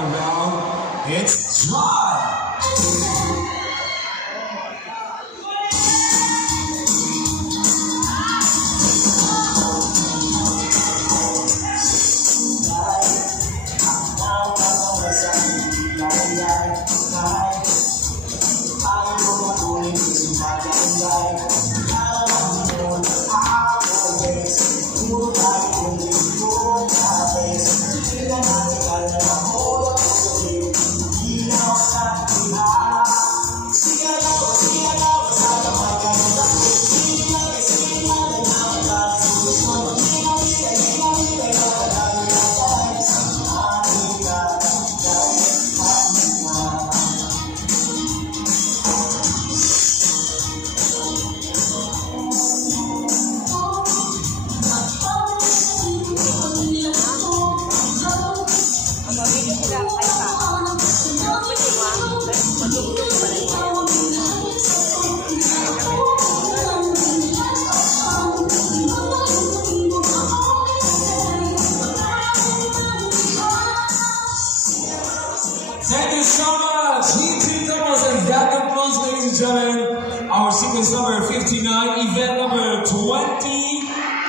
Round, it's dry. Thank you so much, Heat Thomas and Jacob Blues, ladies and gentlemen. Our sequence number 59, event number 20.